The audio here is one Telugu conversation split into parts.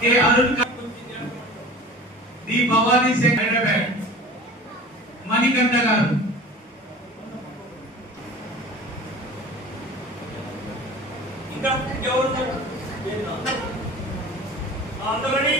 के अरुण दी भवानी से हैदराबाद मणिकंठ गारू ఇంకా ఎవరు అందరని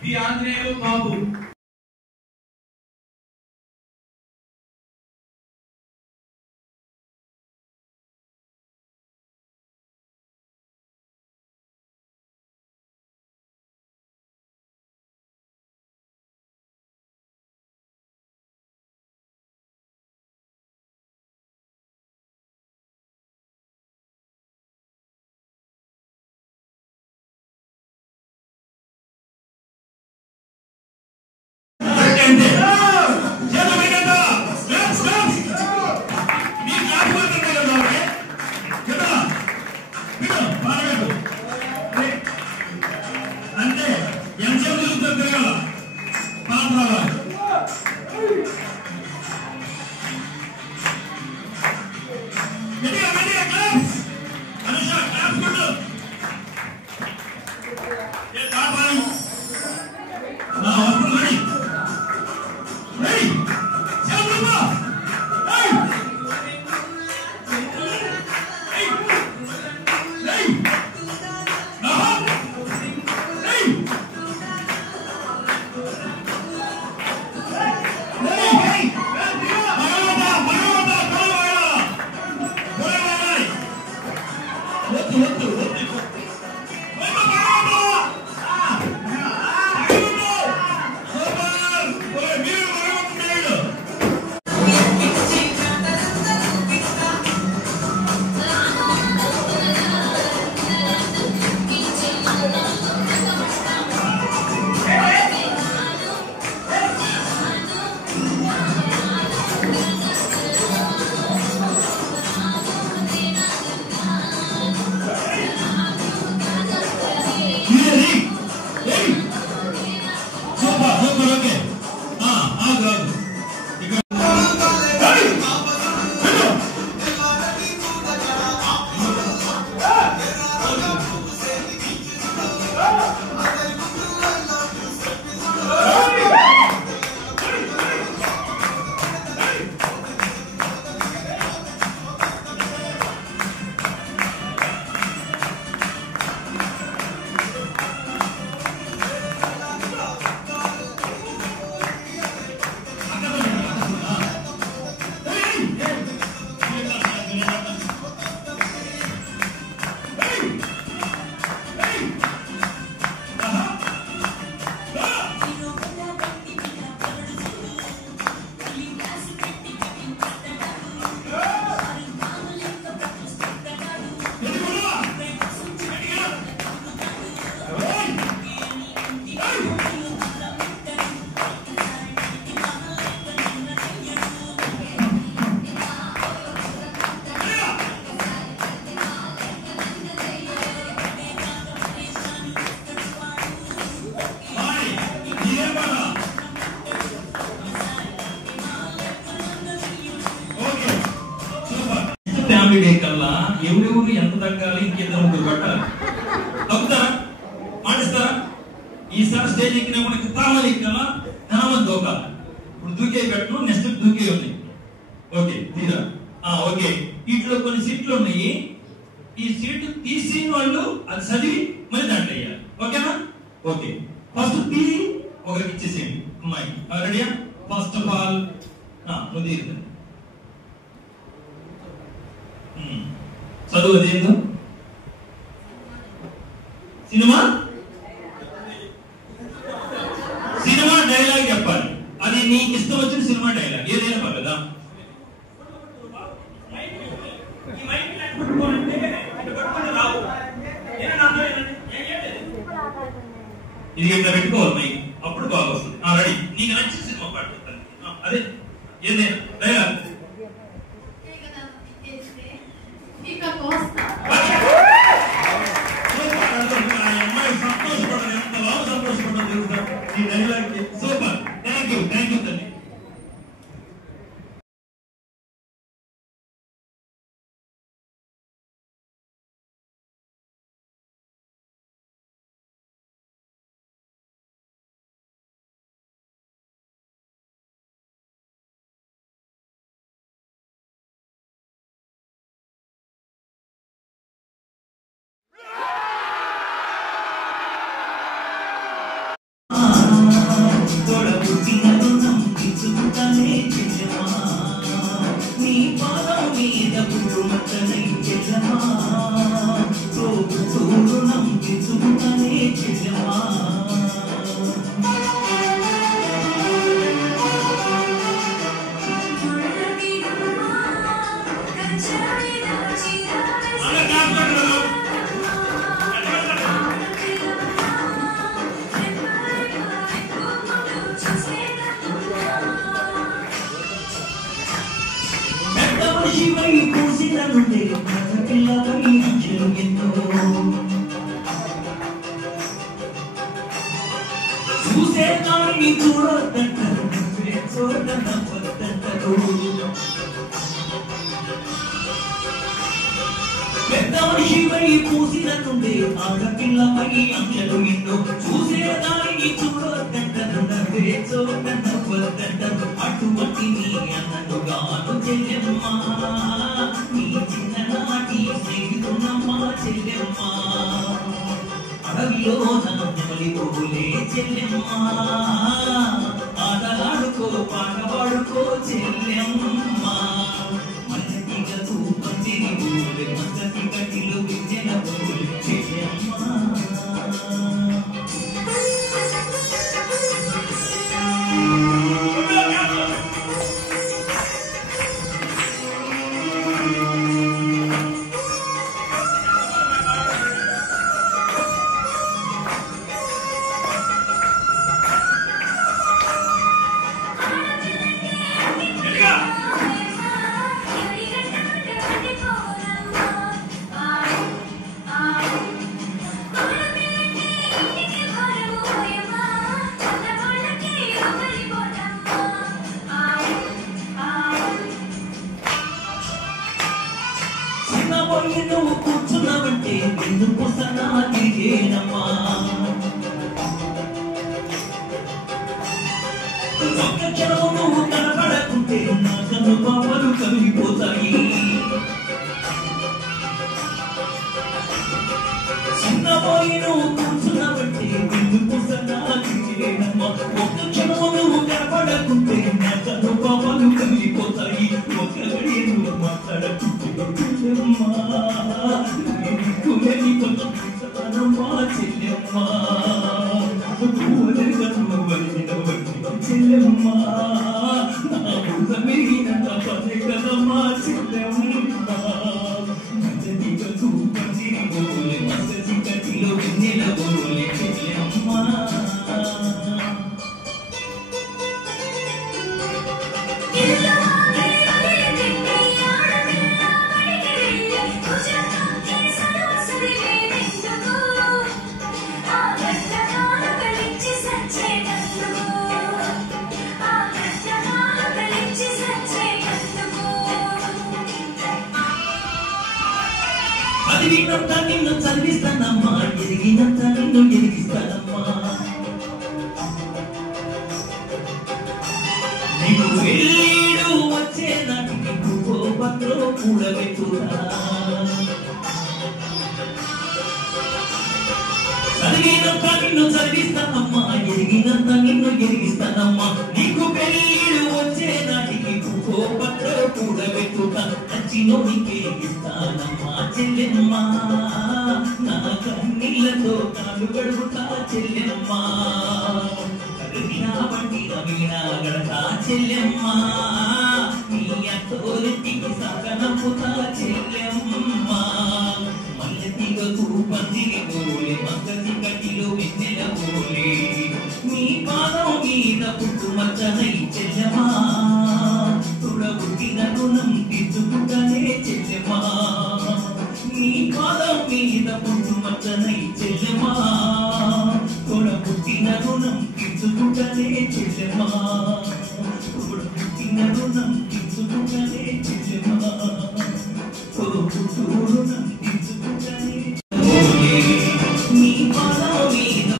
दी आंजनेय बाबू ఫ్యామిలీ డే కల్లా ఎవరెవరు ఎంత తగ్గాలి ఇంకెంత ముగ్గురు పట్టాలి తగ్గుతారా మాటిస్తారా ఈసారి స్టేజ్ ఎక్కినా మనకి తామలు ఎక్కాలా ధనమని దూకాలి ఇప్పుడు దూకే పెట్టు నెక్స్ట్ దూకే ఉన్నాయి ఓకే తీరా ఓకే వీటిలో కొన్ని సీట్లు ఉన్నాయి ఈ సీటు తీసిన వాళ్ళు అది చదివి మళ్ళీ దాంట్లో వేయాలి ఓకేనా ఓకే ఫస్ట్ తీసి ఒకరికి ఇచ్చేసేయండి అమ్మాయి రెడీయా ఫస్ట్ ఆఫ్ ఆల్ నువ్వు తీరుతుంది చదువు అదేందో సినిమా సినిమా డైలాగ్ చెప్పాలి అది నీకు ఇష్టం వచ్చిన సినిమా డైలాగ్ ఏదైనా పర్లేదా ఇది ఇట్లా పెట్టుకోవాలి మైక్ అప్పుడు బాగా వస్తుంది రెడీ నీకు నచ్చిన సినిమా పాటు అదే ఏదైనా డైలాగ్ పుట్టిన రుణం తీసుకుంటానే చెల్లెమ్మా నీ పాదం మీద పుట్టుమతనై చెల్లెమ్మా రుణం తీసుకుంటానే చెల్లెమ్మా శివై పూసిన నుండే పిల్లపై అంచెలు ఎన్నో చూసే దాన్ని చూడొద్దంటారు చూడనవ్వద్దంటారు పెద్ద మనిషిపై పూసిన నుండే ఆడపిల్లపై అంచెలు ఎన్నో చూసే దాన్ని చూడొద్దంటారు నవ్వే చూడనవ్వద్దంటారు అటువంటి నీ అన్నగాను చెల్లెమ్మా నీ చిన్ననాటి స్నేహితున్నమ్మా చెల్లెమ్మా అడవిలో నెమలి పువ్వులే చెల్లెమ్మా ఆటలాడుకో పాట పాడుకో చెల్లెమ్మా మల్లెటిగకు పందిరి పువ్వులే మల్లెటి కటిలో విద్యల పువ్వులే చెల్లెమ్మా నువ్వు కూర్చున్నావంటే ఎందుకు సనా తిరిగేనమ్మా ఒక్క క్షణం నువ్వు కనపడకుంటే నా కన్ను పాపలు కమిలిపోతాయి చిన్నపోయి నువ్వు కూర్చున్నావంటే ఎందుకు సనా తిరిగేనమ్మా ఒక్క క్షణం నువ్వు కనపడకుంటే నా కన్ను పాపలు కమిలిపోతాయి ఒక్క గడియ నువ్వు మాట్లాడకుంటే చెల్లెమ్మా కుమెలి పచ్చనమ్మా చెల్లెమ్మా పూలెగను వరినవని చెల్లెమ్మా నా భూతమేగిన పదెగదమ్మా చెల్లెమ్మా మజదిగకు పందిరి బోలే మససి కటిలో వెన్నెల బోలే చెల్లెమ్మా చదివినంత నిన్ను చదివిస్తానమ్మా ఎదిగినంత నిన్ను ఎదిగిస్తానమ్మా నీకు వెళ్ళీడు వచ్చే నాటికి భూగోపంలో కూడబెట్టురా చదివినంత నిన్ను చదివిస్తానమ్మా ఎదిగినంత నిన్ను ఎదిగిస్తానమ్మా నీకు పెళ్ళీడు వచ్చే నాటికి భూగోపంలో కూడబెట్టురా నచ్చినోనికే ఇస్తానమ్మా చెల్లెమ్మా నా కన్నీళ్లతో కాలు గడుపుతా చెల్లెమ్మా కృష్ణావంటి నవీనా గడతా చెల్లెమ్మా నీ అత్తోరింటికి సకనపుతా చెల్లెమ్మా మల్లెతిగకు పందిరి పోలే మగ్గతి కటిలో వెన్నెల పోలే నీ పాదం మీద పుట్టుమచ్చనై చెల్లెమ్మా తుడబుట్టిన రుణం తీసుకుంటానే చెల్లెమ్మా నీ పాదం మీద పుట్టుమచ్చనై చెల్లెమ్మా తుడబుట్టిన రుణం తీసుకుంటానే చెల్లెమ్మా తుడబుట్టిన రుణం తీసుకుంటానే చెల్లెమ్మా తుడబుట్టు రుణం తీసుకుంటానే నీ పాదం మీద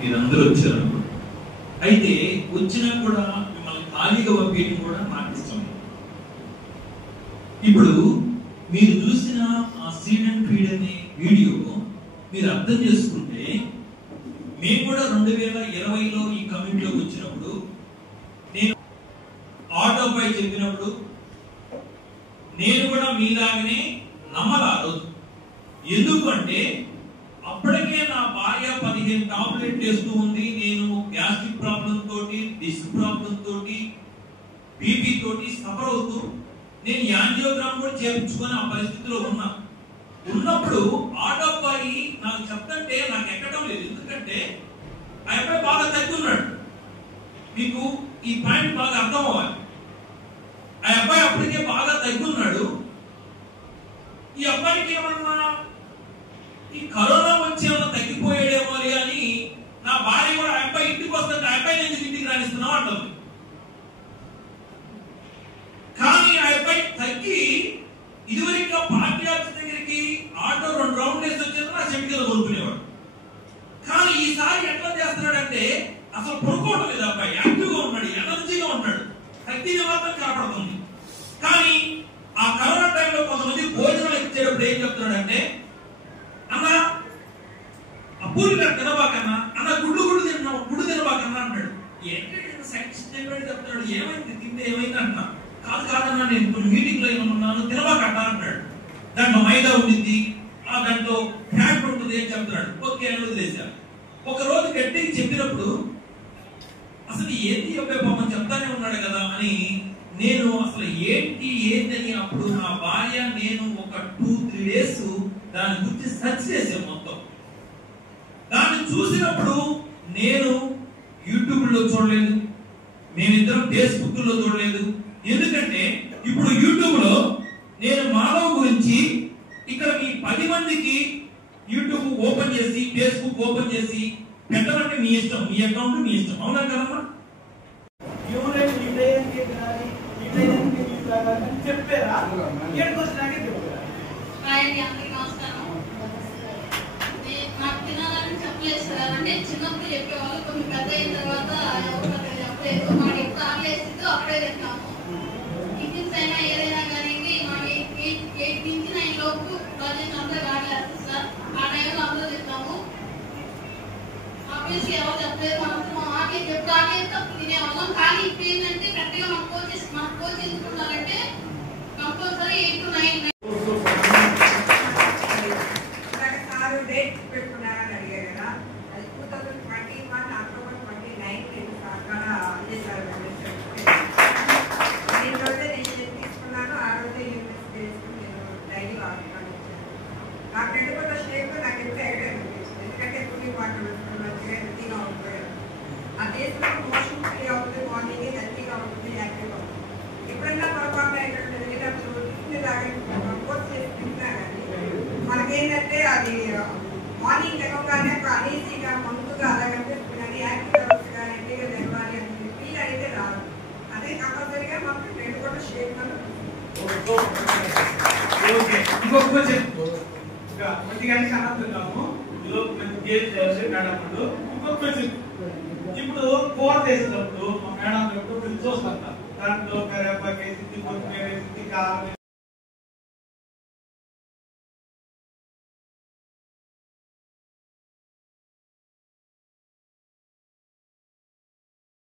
మీరందరూ వచ్చారు. అయితే వచ్చినా కూడా మిమ్మల్ని ఖాళీగా పంపించడం కూడా నాకు ఇష్టం. ఇప్పుడు మీరు చూసిన ఆ సీడ్ అండ్ ఫీడ్ అనే వీడియో మీరు అర్థం చేసుకుంటే, మేము కూడా 2020లో ఈ కమ్యూనిటీలోకి వచ్చినప్పుడు నేను ఆటోపై చెప్పినప్పుడు నేను కూడా మీలాగనే నమ్మరాదు. ఎందుకంటే అప్పటికే నా భార్య 15 టాబ్లెట్ వేస్తూ ఉంది. నేను గ్యాస్ట్రిక్ ప్రాబ్లం తోటి, డిస్క్ ప్రాబ్లం తోటి, బీపీ తోటి సఫర్ అవుతూ నేను యాంజియోగ్రామ్ కూడా చేయించుకొని ఆ పరిస్థితిలో ఉన్నప్పుడు ఆటోపై నాకు చెప్తుంటే నాకు ఎక్కడం లేదు. ఎందుకంటే ఆ అబ్బాయి బాగా తగ్గున్నాడు. మీకు ఈ పాయింట్ బాగా అర్థం అవ్వాలి. ఆ అబ్బాయి అప్పటికే బాగా తగ్గున్నాడు. ఈ అబ్బాయికి ఏమన్నా ఈ కరోనా వచ్చి ఏమన్నా తగ్గిపోయాడేమో అని నా భార్య కూడా ఆ అబ్బాయి ఇంటికి వస్తుంటే ఆ అబ్బాయి ఎందుకు ఇంటికి రాణిస్తున్నావు అంటుంది. కానీ ఆ అబ్బాయి తగ్గి ఇదివరకు పార్టీ ఆఫీస్ దగ్గరికి ఆటో 2 రౌండ్లు వేసి వచ్చేది నా చెట్టు కింద కొనుక్కునేవాడు. కానీ ఈసారి ఎట్లా చేస్తున్నాడంటే అసలు పడుకోవడం లేదు. అబ్బాయి యాక్టివ్ గా ఉన్నాడు, ఎనర్జీగా ఉన్నాడు, తగ్గిన మాత్రం కనపడుతుంది. కానీ ఆ కరోనా టైంలో కొంతమంది భోజనాలు ఇచ్చేటప్పుడు ఏం చెప్తున్నాడంటే, అన్న పూరిగా తినబాకన్నా, అన్న గుడ్డు తినబాకన్నా అంటాడు. ఏంటంటే సైంటిస్ట్ చెప్తున్నాడు, ఏమైంది తింటే ఏమైంది అంటున్నా. కాదన్నా నేను మీటింగ్ లో ఏమన్నాను, తినబాకన్నా అంటాడు. దాంట్లో మైదా ఉండింది, దాంట్లో ఫ్యాట్ ఉంటుంది అని చెప్తున్నాడు. ఓకే అని వదిలేశారు. ఒక రోజు గట్టిగా చెప్పినప్పుడు అసలు ఏంటి అబ్బాయి పాపం చెప్తానే ఉన్నాడు కదా అని నేను అసలు ఏంటని అప్పుడు నా భార్య నేను ఒక 2-3 డేస్ దాని గురించి సెర్చ్ చేసాం మొత్తం. దాన్ని చూసినప్పుడు నేను యూట్యూబ్ లో చూడలేదు, మేమిద్దరం ఫేస్బుక్ లో చూడలేదు. ఎందుకంటే ఇప్పుడు యూట్యూబ్ లో నేను మానవ్ గురించి ఇక్కడ మీ 10 మందికి యూట్యూబ్ ఓపెన్ చేసి ఫేస్బుక్ ఓపెన్ చేసి పెట్టమంటే మీ ఇష్టం, మీ అకౌంట్ మీ ఇష్టం. అవునా కదమ్మా? చెప్పారా నాకు తినాలని చెప్పలేదు సార్. అంటే చిన్నప్పుడు చెప్పేవాళ్ళు, కొంచెం పెద్ద అయిన తర్వాత చెప్పలేదు. మాకు ఎప్పుడు ఆకలేస్తుందో అప్పుడే తింటాము. టిఫిన్స్ అయినా ఏదైనా కానీ మాకు 8 నుంచి 9 లోపు బడ్జెట్ అంతా కాగలేస్తుంది సార్. ఆ టైంలో అందరూ తింటాము. ఆఫీస్కి ఎవరు చెప్పలేదు, మనం ఆకలి ఎప్పుడు ఆకలిస్తే అప్పుడు తినేవాళ్ళం. కానీ ఇప్పుడు ఏంటంటే కరెక్ట్గా మన కోచ్ ఎందుకున్నారంటే కంపల్సరీ 8 to 9. నాకు 2 పూట షేక్ నాకు ఎంత ఐడియా అనిపించింది. ఎందుకంటే పులి వాటర్ వేసుకుని మంచిగా హెల్తీగా ఉంటుంది. ఆ టేస్ట్లో మోషన్ ఫ్రీ అవుతుంది, మార్నింగ్ హెల్తీగా ఉంటుంది, యాక్టివ్గా ఉంటుంది. ఎప్పుడైనా పొరపాటు ఏంటంటే వెళ్ళినప్పుడు టిఫిన్ లాగా కోర్స్ చేసి తింటున్నా కానీ మనకేంటంటే అది మార్నింగ్ లేవగానే అనీజీగా మందుగా అలా కనిపిస్తుంది. కానీ యాక్టివ్గా వస్తుందిగా హెల్తీగా లేవాలి అని ఫీల్ అయితే రాదు. అదే కంపల్సరీగా మాకు 2 పూట షేక్ ఇంకొక క్వశ్చన్ మంచిగా అన్నట్టున్నాము. మంచి గేమ్ చేయాలి మేడం. ఇంకొక క్వశ్చన్, ఇప్పుడు కూర చేసినప్పుడు మా మేడం చూస్తాం, దాంట్లో కరేపాకు వేసింది, కొత్తిమీర వేసింది, కారం